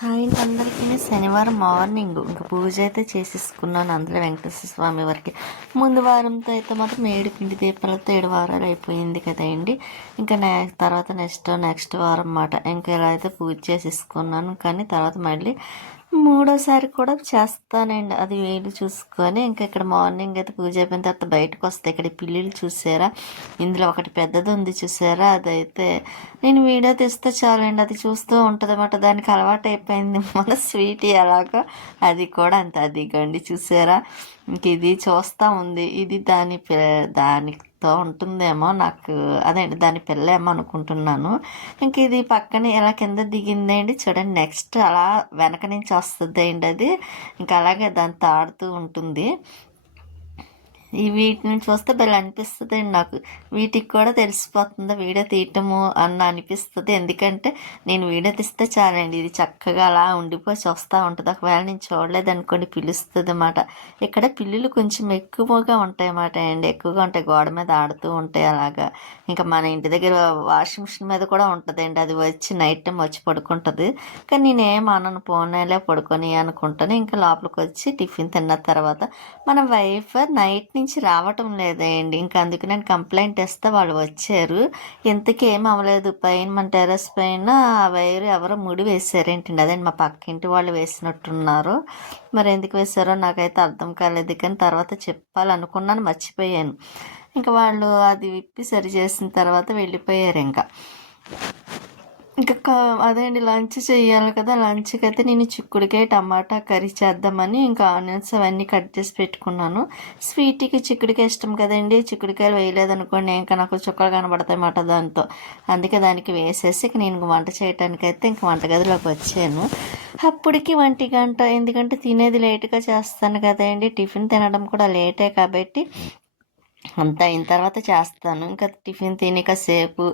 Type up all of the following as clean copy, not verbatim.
Hi అండి అందరికీ. శనివారం మార్నింగ్ ఇంకా పూజ అయితే చేసేసుకున్నాను. అందులో వెంకటేశ్వర స్వామి వారికి ముందు వారంతో అయితే మాత్రం 7 పిండి దీపాలతో 7 వారాలు అయిపోయింది కదండి. ఇంకా తర్వాత నెక్స్ట్ వారం అన్నమాట. ఇంకా ఇలా అయితే పూజ చేసేసుకున్నాను. కానీ తర్వాత మళ్ళీ మూడోసారి కూడా చేస్తానండి, అది వీలు చూసుకొని. ఇంకా ఇక్కడ మార్నింగ్ అయితే పూజ అయిపోయిన తర్వాత బయటకు వస్తాయి. ఇక్కడ పిల్లులు చూసారా, ఇందులో ఒకటి పెద్దది ఉంది చూసారా, అదైతే నేను వీడియో తీస్తే చాలండి అది చూస్తూ ఉంటుంది అన్నమాట. దానికి అలవాటు అయిపోయింది మన స్వీట్ అలాగా. అది కూడా అంత అదిగండి చూసారా, ఇంక ఇది చూస్తూ ఉంది. ఇది దానితో ఉంటుందేమో, నాకు అదే దాని పిల్లేమో అనుకుంటున్నాను. ఇంక ఇది పక్కన ఎలా కింద దిగిందండి చూడండి. నెక్స్ట్ అలా వెనక నుంచి వస్తుంది అండి అది. ఇంకా అలాగే దాంతో ఆడుతూ ఉంటుంది. వీటి నుంచి వస్తే భలే అనిపిస్తుంది అండి నాకు. వీటికి కూడా తెలిసిపోతుంది వీడియో తీయటము అన్న అనిపిస్తుంది. ఎందుకంటే నేను వీడియో తీస్తే చాలండి, ఇది చక్కగా అలా ఉండిపోయి చూస్తూ ఉంటుంది. ఒకవేళ నేను చూడలేదనుకోండి పిలుస్తుంది అన్నమాట. ఇక్కడ పిల్లులు కొంచెం ఎక్కువగా ఉంటాయి అన్నమాట అండి, ఎక్కువగా ఉంటాయి, గోడ మీద ఆడుతూ ఉంటాయి అలాగా. ఇంకా మన ఇంటి దగ్గర వాషింగ్ మిషన్ మీద కూడా ఉంటుందండి, అది వచ్చి నైట్ టైం వచ్చి పడుకుంటుంది. కానీ నేనేం అనను, పోనేలే పడుకొని అనుకుంటాను. ఇంకా లోపలికి వచ్చి టిఫిన్ తిన్న తర్వాత మన వైఫ్ నైట్ నుంచి రావటం లేదండి. ఇంకా అందుకు నేను కంప్లైంట్ ఇస్తే వాళ్ళు వచ్చారు. ఇంతకీ ఏం అవ్వలేదు. పైన మన టెర్రస్ పైన వైరు ఎవరో ముడి వేసారేంటండి, అదే మా పక్కింటి వాళ్ళు వేసినట్టున్నారు. మరి ఎందుకు వేసారో నాకైతే అర్థం కాలేదు. కానీ తర్వాత చెప్పాలనుకున్నాను, మర్చిపోయాను. ఇంకా వాళ్ళు అది విప్పి సరి చేసిన తర్వాత వెళ్ళిపోయారు. ఇంకా అదే అండి, లంచ్ చేయాలి కదా. లంచ్కి అయితే నేను చిక్కుడుకాయ టమాటా కర్రీ చేద్దామని ఇంకా ఆనియన్స్ అవన్నీ కట్ చేసి పెట్టుకున్నాను. స్వీట్కి చిక్కుడుకాయ ఇష్టం కదండి. చిక్కుడుకాయలు వేయలేదనుకోండి ఇంకా నాకు చుక్కలు కనబడతాయి అన్నమాట దాంతో. అందుకే దానికి వేసేసి ఇక నేను వంట చేయడానికి అయితే ఇంక వంటగదిలోకి వచ్చాను. అప్పటికి 1 గంట, ఎందుకంటే తినేది లేట్గా చేస్తాను కదండి. టిఫిన్ తినడం కూడా లేటే కాబట్టి అంతా అయిన తర్వాత చేస్తాను. ఇంకా టిఫిన్ తిని కాసేపు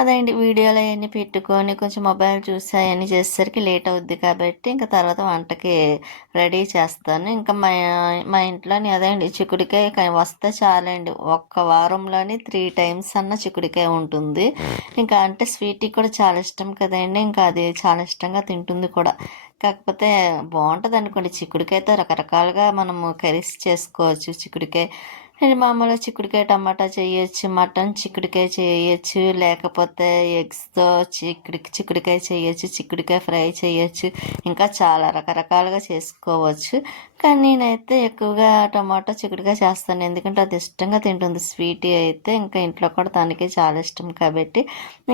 అదేంటి వీడియోలు అవన్నీ పెట్టుకొని కొంచెం మొబైల్ చూసి అవన్నీ చేసేసరికి లేట్ అవుద్ది కాబట్టి ఇంకా తర్వాత వంటకి రెడీ చేస్తాను. ఇంకా మా ఇంట్లోని అదేండి చిక్కుడుకాయ వస్తే చాలండి, ఒక్క వారంలోని 3 times అన్న చిక్కుడుకాయ ఉంటుంది. ఇంకా అంటే స్వీట్కి కూడా చాలా ఇష్టం కదండి. ఇంకా అది చాలా ఇష్టంగా తింటుంది కూడా. కాకపోతే బాగుంటుంది అనుకోండి, చిక్కుడుకాయతో రకరకాలుగా మనము కర్రీస్ చేసుకోవచ్చు. చిక్కుడుకాయ మామూలుగా చిక్కుడుకాయ టమాటా చేయొచ్చు, మటన్ చిక్కుడుకాయ చేయొచ్చు, లేకపోతే ఎగ్స్తో చిక్కుడుకాయ చేయొచ్చు, చిక్కుడుకాయ ఫ్రై చేయొచ్చు, ఇంకా చాలా రకరకాలుగా చేసుకోవచ్చు. కానీ నేనైతే ఎక్కువగా టమాటా చిక్కుడుకాయ చేస్తాను, ఎందుకంటే అది ఇష్టంగా తింటుంది. స్వీట్ అయితే ఇంకా ఇంట్లో కూడా తనకి చాలా ఇష్టం కాబట్టి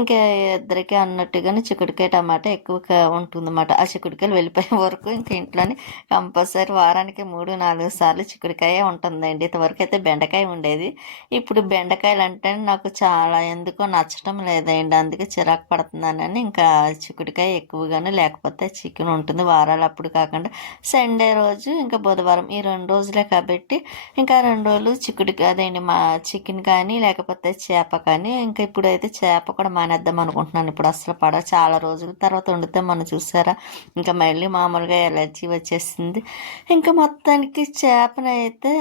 ఇంకా ఇద్దరికి అన్నట్టుగానే చిక్కుడుకాయ టమాటా ఎక్కువగా ఉంటుందన్నమాట. ఆ చిక్కుడుకాయలు వెళ్ళిపోయే వరకు ఇంకా ఇంట్లోనే కంపల్సరీ వారానికి 3-4 సార్లు చిక్కుడుకాయ ఉంటుందండి. ఇంతవరకు అయితే బెండకాయ ఉండేది. ఇప్పుడు బెండకాయలు అంటే నాకు చాలా ఎందుకో నచ్చటం లేదండి, అందుకే చిరాకు పడుతున్నానని ఇంకా చిక్కుడుకాయ ఎక్కువగానే, లేకపోతే చికెన్ ఉంటుంది వారాలు అప్పుడు కాకుండా సండే రోజు ఇంకా బుధవారం, ఈ 2 రోజులే కాబట్టి ఇంకా 2 రోజులు చిక్కుడుకాయ అదేంటి మా చికెన్ కానీ లేకపోతే చేప కానీ. ఇంకా ఇప్పుడైతే చేప కూడా మానేద్దాం అనుకుంటున్నాను. ఇప్పుడు అసలు చాలా రోజుల తర్వాత వండితే మనం చూసారా ఇంకా మళ్ళీ మామూలుగా ఎలర్జీ వచ్చేసింది. ఇంకా మొత్తానికి చేపనైతే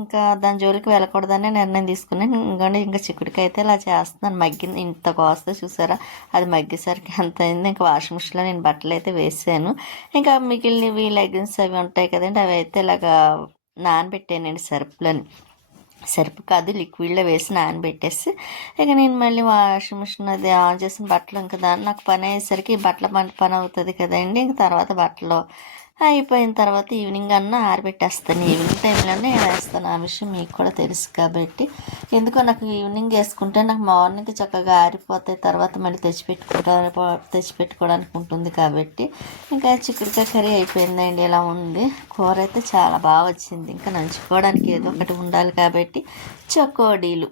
ఇంకా దాని జోలికి వెళ్ళకూడదని నిర్ణయం తీసుకున్నాను. ఇంకోండి ఇంకా చిక్కుడుకాయ అయితే ఇలా చేస్తున్నాను. మగ్గింది ఇంత కోస్తా చూసారా, అది మగ్గేసరికి ఎంత అయింది. ఇంకా వాషింగ్ మిషన్లో నేను బట్టలు అయితే వేసాను. ఇంకా మిగిలినవి లెగిన్స్ అవి ఉంటాయి కదండి, అవి అయితే ఇలాగా నానబెట్టానండి సర్ఫ్ కాదు లిక్విడ్లో వేసి నానబెట్టేసి ఇక నేను మళ్ళీ వాషింగ్ మిషన్ అది ఆన్ చేసిన బట్టలు ఇంకా నాకు పని అయ్యేసరికి బట్టల పని అవుతుంది కదండి. ఇంక తర్వాత బట్టలు అయిపోయిన తర్వాత ఈవినింగ్ ఆరబెట్టేస్తాను. ఈవినింగ్ టైంలోనే వేస్తాను. ఆ విషయం మీకు కూడా తెలుసు కాబట్టి. ఎందుకో నాకు ఈవినింగ్ వేసుకుంటే నాకు మార్నింగ్ చక్కగా ఆరిపోతాయి, తర్వాత మళ్ళీ తెచ్చిపెట్టుకోవడానికి ఉంటుంది కాబట్టి. ఇంకా చిక్కుడుకాయ కర్రీ అయిపోయిందండి, ఇలా ఉంది. కూర అయితే చాలా బాగా వచ్చింది. ఇంకా నంచుకోవడానికి ఏదో ఒకటి ఉండాలి కాబట్టి చకోడీలు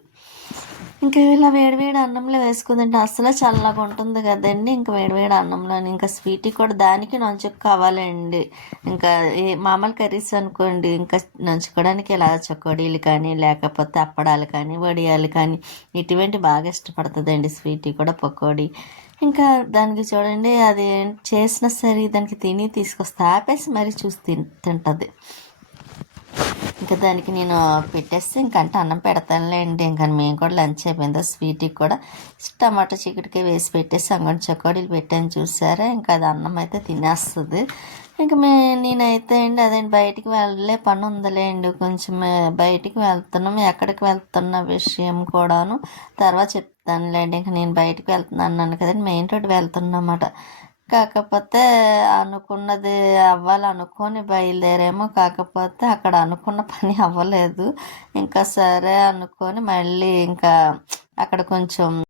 ఇంకా ఇలా వేడివేడి అన్నంలో వేసుకుందంటే అసలు చల్లగా ఉంటుంది కదండి. ఇంకా వేడివేడి అన్నంలో ఇంకా స్వీట్ కూడా దానికి నంచుకు కావాలండి. ఇంకా మామూలు కర్రీస్ అనుకోండి ఇంకా నంచుకోవడానికి ఇలా చకోడీలు కానీ లేకపోతే అప్పడాలు కానీ వడియాలు కానీ ఇటువంటి బాగా ఇష్టపడుతుందండి. స్వీట్ కూడా పకోడీ. ఇంకా దానికి చూడండి, అది చేసినా సరే దానికి తీసుకొస్తే ఆపేసి మరీ చూసి తింటుంది. ఇంకా దానికి నేను పెట్టేస్తే ఇంకంటే అన్నం పెడతానులేండి. ఇంకా మేము కూడా లంచ్ అయిపోయింది. స్వీట్కి కూడా టమాటా చికెట్కే వేసి పెట్టేసి అంగడి చకోడీలు పెట్టాను చూసారా. ఇంకా అది అన్నం అయితే తినేస్తుంది. ఇంకా నేనైతే అండి అదేంటి బయటికి వెళ్ళలే పని ఉందిలేండి. కొంచెం బయటికి వెళ్తున్నాం. ఎక్కడికి వెళ్తున్న విషయం కూడాను తర్వాత చెప్తానులేండి. ఇంకా నేను బయటికి వెళ్తున్నాను అన్నాను కదండి, మెయిన్ రోడ్ వెళ్తున్నమాట. కాకపోతే అనుకున్నది అవ్వాలనుకొని బయలుదేరాము. కాకపోతే అక్కడ అనుకున్న పని అవ్వలేదు. ఇంకా సరే అనుకొని మళ్ళీ ఇంకా అక్కడ కొంచెం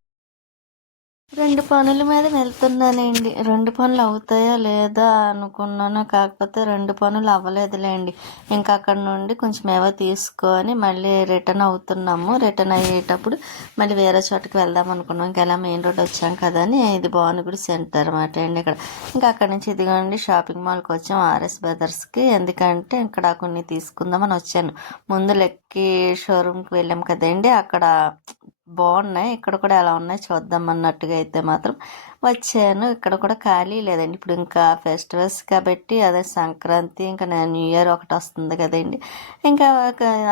2 పనుల మీద వెళ్తున్నానండి. 2 పనులు అవుతాయా లేదా అనుకున్నాను. కాకపోతే 2 పనులు అవ్వలేదులేండి. ఇంకా అక్కడ నుండి కొంచెం ఏవో తీసుకొని మళ్ళీ రిటర్న్ అవుతున్నాము. రిటర్న్ అయ్యేటప్పుడు మళ్ళీ వేరే చోటుకి వెళ్దాం అనుకున్నాం. ఇంకా ఎలా మెయిన్ రోడ్ వచ్చాం కదా అని ఇది భానుగుడి సెంటర్ అన్నమాట అండి ఇక్కడ. ఇంకా అక్కడి నుంచి ఇదిగోండి షాపింగ్ మాల్కి వచ్చాం ఆర్ఎస్ బ్రదర్స్కి. ఎందుకంటే ఇక్కడ కొన్ని తీసుకుందామని వచ్చాను. ముందు లెక్కి షోరూమ్కి వెళ్ళాం కదండి, అక్కడ బాగున్నాయి. ఇక్కడ కూడా ఎలా ఉన్నాయి చూద్దాం అన్నట్టుగా అయితే మాత్రం వచ్చాను. ఇక్కడ కూడా ఖాళీ లేదండి. ఇప్పుడు ఇంకా ఫెస్టివల్స్ కాబట్టి అదే సంక్రాంతి ఇంకా న్యూ ఇయర్ ఒకటి వస్తుంది కదండి. ఇంకా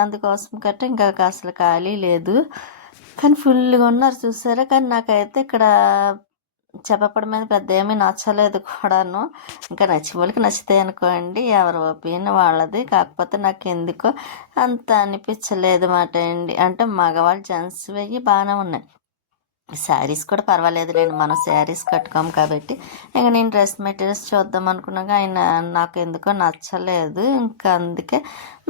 అందుకోసం కట్ట ఇంకా అసలు ఖాళీ లేదు. కానీ ఫుల్గా ఉన్నారు చూసారా. కానీ నాకైతే ఇక్కడ చెప్పపడమైన పెద్ద ఏమీ నచ్చలేదు కూడాను. ఇంకా నచ్చిన వాళ్ళకి నచ్చుతాయి అనుకోండి, ఎవరి ఒపీనియన్ వాళ్ళది. కాకపోతే నాకు ఎందుకో అంత అనిపించలేదు మాట అండి. అంటే మగవాళ్ళు జెంట్స్ వెయ్యి బాగానే ఉన్నాయి. శారీస్ కూడా పర్వాలేదు నేను మనం శారీస్ కట్టుకోము కాబట్టి ఇంకా నేను డ్రెస్ మెటీరియల్స్ చూద్దాం అనుకున్నాక ఆయన నాకు ఎందుకో నచ్చలేదు. ఇంకా అందుకే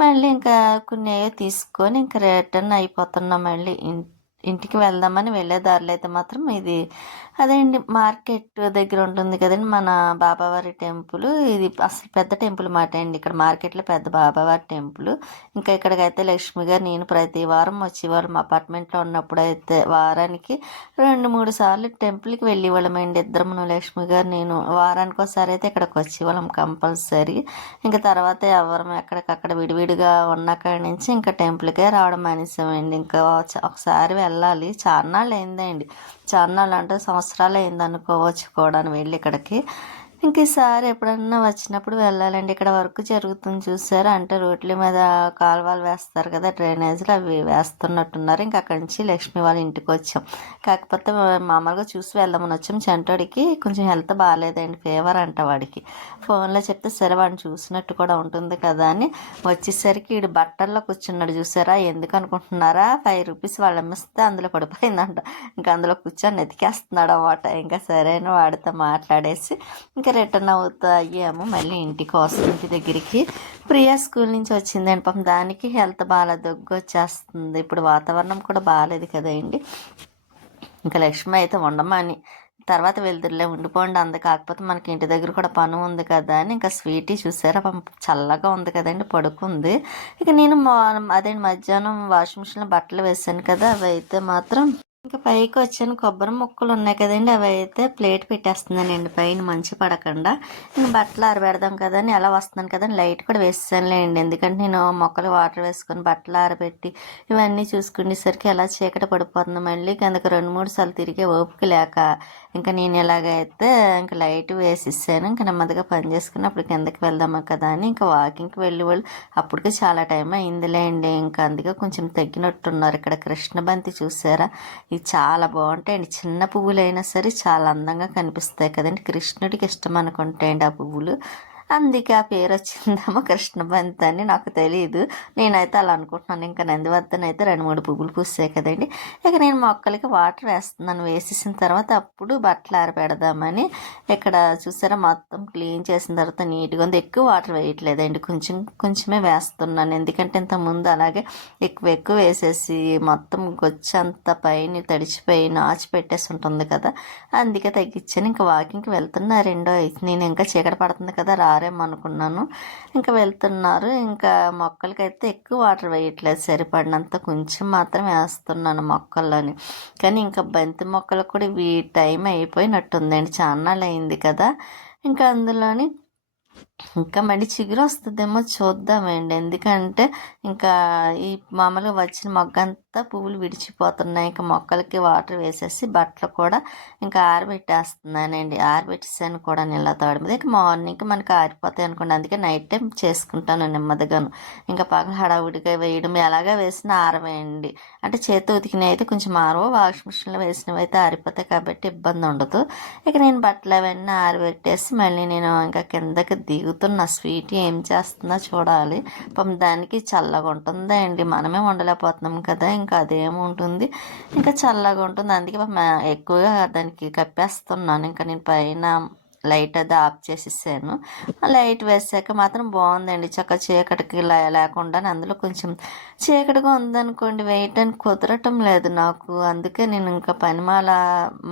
మళ్ళీ ఇంకా కొన్ని తీసుకొని ఇంకా రిటర్న్ అయిపోతున్నాం. మళ్ళీ ఇంటికి వెళ్దామని వెళ్ళే దారిలో అయితే మాత్రం ఇది అదేండి మార్కెట్ దగ్గర ఉంటుంది కదండి మన బాబావారి టెంపుల్. ఇది అసలు పెద్ద టెంపుల్ మాట అండి. ఇక్కడ మార్కెట్లో పెద్ద బాబావారి టెంపుల్. ఇంకా ఇక్కడికైతే లక్ష్మి గారు నేను ప్రతి వారం వచ్చేవాళ్ళం. అపార్ట్మెంట్లో ఉన్నప్పుడు అయితే వారానికి 2-3 సార్లు టెంపుల్కి వెళ్ళేవాళ్ళమండి. ఇద్దరము లక్ష్మి గారు నేను వారానికి ఒకసారి అయితే ఇక్కడికి వచ్చేవాళ్ళం కంపల్సరీ. ఇంకా తర్వాత ఎవరం ఎక్కడికక్కడ విడివిడిగా ఉన్న కాడి నుంచి ఇంకా టెంపుల్కే రావడం మానేసామండి. ఇంకా ఒకసారి వెళ్ళాలి. చాన్నాళ్ళు అయిందండి. చాన్నాళ్ళు అంటే సంవత్సరాలు అయింది అనుకోవచ్చు కూడా వెళ్ళి ఇక్కడికి. ఇంక ఈసారి ఎప్పుడన్నా వచ్చినప్పుడు వెళ్ళాలండి. ఇక్కడ వర్క్ జరుగుతుంది చూసారా. అంటే రోడ్ల మీద కాలువలు వేస్తారు కదా, డ్రైనేజీలు అవి వేస్తున్నట్టున్నారు. ఇంకా అక్కడి నుంచి లక్ష్మి వాళ్ళ ఇంటికి వచ్చాం. కాకపోతే మామూలుగా చూసి వెళ్దామని వచ్చాం. చెంటోడికి కొంచెం హెల్త్ బాగాలేదండి, ఫీవర్ అంట వాడికి. ఫోన్లో చెప్తే సరే వాడిని చూసినట్టు కూడా ఉంటుంది కదా అని వచ్చేసరికి వీడు బట్టల్లో కూర్చున్నాడు చూసారా. ఎందుకు అనుకుంటున్నారా, 5 రూపీస్ వాళ్ళు అమ్మిస్తే అందులో పడిపోయిందంట. ఇంకా అందులో కూర్చొని ఎతికేస్తున్నాడు అన్నమాట. ఇంకా సరైన వాడితో మాట్లాడేసి ఇంకా రిటర్న్ అవుతాయేమో మళ్ళీ ఇంటి దగ్గరికి. ప్రియా స్కూల్ నుంచి వచ్చిందండి. పాపం దానికి హెల్త్ బాగా దగ్గు వచ్చేస్తుంది. ఇప్పుడు వాతావరణం కూడా బాగాలేదు కదండి. ఇంకా లక్ష్మి అయితే ఉండమని తర్వాత వెళ్తురులే ఉండిపోండి అంది. కాకపోతే మనకి ఇంటి దగ్గర కూడా పని ఉంది కదా అని ఇంకా స్వీటీ చూసారా చల్లగా ఉంది కదండి, పడుకుంది. ఇక నేను అదే మధ్యాహ్నం వాషింగ్ మిషన్లో బట్టలు వేసాను కదా, అవి అయితే మాత్రం ఇంకా పైకి వచ్చాను. కొబ్బరి ముక్కలు ఉన్నాయి కదండి, అవి అయితే ప్లేట్ పెట్టేస్తున్నానండి పైన మంచి పడకుండా. ఇంకా బట్టలు ఆరబెడదాం కదా అని అలా వస్తున్నాను కదండి, లైట్ కూడా వేసానులేండి. ఎందుకంటే నేను మొక్కలు వాటర్ వేసుకొని బట్టలు ఆరబెట్టి ఇవన్నీ చూసుకునేసరికి ఎలా చీకటి పడిపోతుంది. మళ్ళీ కిందకి 2-3 సార్లు తిరిగే ఓపిక లేక ఇంకా నేను ఎలాగైతే ఇంకా లైట్ వేసిస్తాను. ఇంకా నెమ్మదిగా పని చేసుకుని అప్పుడు కిందకి వెళ్దామా కదా అని ఇంకా వాకింగ్కి వెళ్ళి వాళ్ళు అప్పటికే చాలా టైం అయిందిలేండి. ఇంకా అందుకే కొంచెం తగ్గినట్టున్నారు. ఇక్కడ కృష్ణబంతి చూసారా, ఇవి చాలా బాగుంటాయండి. చిన్న పువ్వులైనా సరే చాలా అందంగా కనిపిస్తాయి కదండి. కృష్ణుడికి ఇష్టం అనుకుంటాయండి ఆ పువ్వులు. అందుకే ఆ పేరు వచ్చిందేమో కృష్ణబంతి అని, నాకు తెలియదు. నేనైతే అలా అనుకుంటున్నాను. ఇంకా నందివర్ధన్ 2-3 పువ్వులు పూసాయి కదండి. ఇక నేను మొక్కలకి వాటర్ వేస్తున్నాను. వేసేసిన తర్వాత అప్పుడు బట్టలు ఆరబెడదామని ఇక్కడ చూసారా మొత్తం క్లీన్ చేసిన తర్వాత నీట్గా ఉంది. ఎక్కువ వాటర్ వేయట్లేదండి, కొంచెం కొంచెమే వేస్తున్నాను. ఎందుకంటే ఇంత ముందు అలాగే ఎక్కువ వేసేసి మొత్తం గొచ్చంత పైన తడిచిపోయి నాచి పెట్టేసి ఉంటుంది కదా, అందుకే తగ్గించాను. ఇంకా వాకింగ్కి వెళ్తున్నా నేను ఇంకా చీకటి పడుతుంది కదా రారేమనుకున్నాను. ఇంకా వెళ్తున్నారు. ఇంకా మొక్కలకైతే ఎక్కువ వాటర్ వేయట్లేదు, సరిపడినంత కొంచెం మాత్రం వేస్తున్నాను మొక్కల్లోని. కానీ ఇంకా బంతి మొక్కలు కూడా టైం అయిపోయినట్టుందండి, చాన్నాళ్ళు అయింది కదా. ఇంకా అందులోని ఇంకా మళ్ళీ చిగురు వస్తుందేమో చూద్దామండి. ఎందుకంటే ఇంకా ఈ మామూలుగా వచ్చిన మొగ్గంతా పువ్వులు విడిచిపోతున్నాయి. ఇంకా మొక్కలకి వాటర్ వేసేసి బట్టలు కూడా ఇంకా ఆరబెట్టేస్తున్నానండి. ఆరబెట్టేసాను కూడా నీళ్ళ తాడు మీద. ఇక మార్నింగ్కి మనకి ఆరిపోతాయి అనుకోండి. అందుకే నైట్ టైం చేసుకుంటాను నెమ్మదిగాను. ఇంకా పగల హడావుడిగా వేయడం ఎలాగా వేసినా ఆరవేయండి. అంటే చేత్తో ఉతికినవి అయితే కొంచెం ఆరవు, వాషింగ్ మిషన్లో వేసినవి అయితే ఆరిపోతాయి కాబట్టి ఇబ్బంది ఉండదు. ఇక నేను బట్టలు అవన్నీ ఆరబెట్టేసి మళ్ళీ నేను ఇంకా కిందకి దిగుతున్న స్వీట్ ఏం చేస్తుందో చూడాలి. పాపం దానికి చల్లగా ఉంటుందా అండి, మనమే ఉండలేకపోతున్నాం కదా, ఇంకా అదేముంటుంది, ఇంకా చల్లగా ఉంటుంది. అందుకే పాపం ఎక్కువగా దానికి కప్పేస్తున్నాను. ఇంకా నేను పైన లైట్ అది ఆఫ్ చేసేసాను. లైట్ వేసాక మాత్రం బాగుందండి, చక్కగా చీకటికి లేకుండా. అందులో కొంచెం చీకటిగా ఉందనుకోండి వేయటానికి కుదరటం లేదు నాకు. అందుకే నేను ఇంకా పనిమాల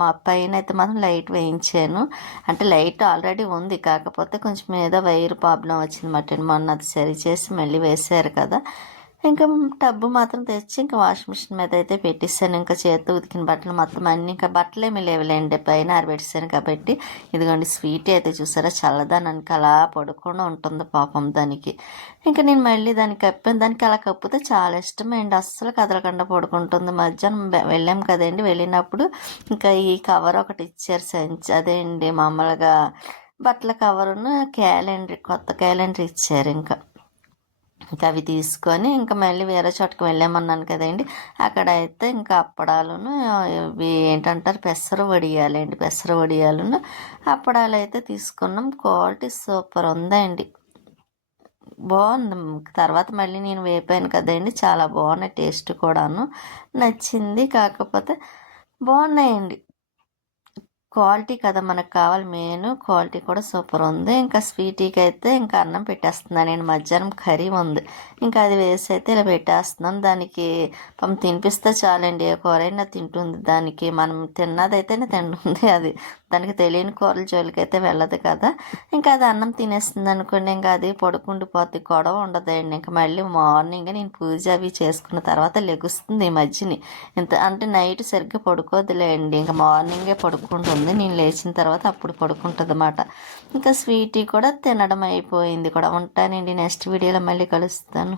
మా పైన అయితే మాత్రం లైట్ వేయించాను. అంటే లైట్ ఆల్రెడీ ఉంది, కాకపోతే కొంచెం ఏదో వైర్ ప్రాబ్లం వచ్చింది మాట. మొన్న అది సరి చేసి మళ్ళీ వేసారు కదా. ఇంకా టబ్బు మాత్రం తెచ్చి ఇంకా వాషింగ్ మిషన్ మీద అయితే పెట్టేసాను. ఇంకా చేత్తో ఉతికిన బట్టలు మొత్తం అన్ని, ఇంకా బట్టలు ఏమి లేవులేండి, పైన ఆరబెట్టేసాను కాబట్టి. ఇదిగోండి స్వీట్ అయితే చూసారా, చల్లదానికి అలా పడుకుండా ఉంటుంది పాపం దానికి. ఇంకా నేను మళ్ళీ దానికి కప్పాను. దానికి అలా కప్పితే చాలా ఇష్టమండి, అస్సలు కదలకుండా పడుకుంటుంది. మధ్యాహ్నం వెళ్ళాం కదండి, వెళ్ళినప్పుడు ఇంకా ఈ కవర్ ఒకటి ఇచ్చారు, సంచి అదే అండి మామూలుగా బట్టల కవరును క్యాలెండర్, కొత్త క్యాలెండర్ ఇచ్చారు. ఇంకా అవి తీసుకొని ఇంకా మళ్ళీ వేరే చోటుకు వెళ్ళామన్నాను కదండి, అక్కడ అయితే ఇంకా అప్పడాలును ఇవి ఏంటంటారు పెసర వడియాలండి, పెసర వడియాలును అప్పడాలు అయితే తీసుకున్నాం. క్వాలిటీ సూపర్ ఉందండి, బాగుంది. తర్వాత మళ్ళీ నేను వేపాను కదండి, చాలా బాగున్నాయి, టేస్ట్ కూడాను నచ్చింది. కాకపోతే బాగున్నాయండి, క్వాలిటీ కదా మనకు కావాలి, మెయిన్ క్వాలిటీ కూడా సూపర్ ఉంది. ఇంకా స్వీటీకి అయితే ఇంకా అన్నం పెట్టేస్తున్నాను నేను, మధ్యాహ్నం కర్రీ ఉంది, ఇంకా అది వేసి అయితే ఇలా పెట్టేస్తున్నాను. దానికి తినిపిస్తే చాలండి, ఏ కూరైనా తింటుంది. దానికి మనం తిన్నదైతేనే తింటుంది, అది దానికి తెలియని కూరల జోలికి అయితే వెళ్ళదు కదా. ఇంకా అది అన్నం తినేస్తుంది అనుకోండి, ఇంకా అది పడుకుండిపోద్ది, గొడవ ఉండదండి. ఇంకా మళ్ళీ మార్నింగ్ నేను పూజ అవి చేసుకున్న తర్వాత లెగుస్తుంది ఈ మధ్యని. ఇంత అంటే నైట్ సరిగ్గా పడుకోదులేండి, ఇంకా మార్నింగే పడుకుంటుంది. నేను లేచిన తర్వాత అప్పుడు పడుకుంటుంది అన్నమాట. ఇంకా స్వీటీ కూడా తినడం అయిపోయింది కూడా. ఉంటానండి, నెక్స్ట్ వీడియోలో మళ్ళీ కలుస్తాను.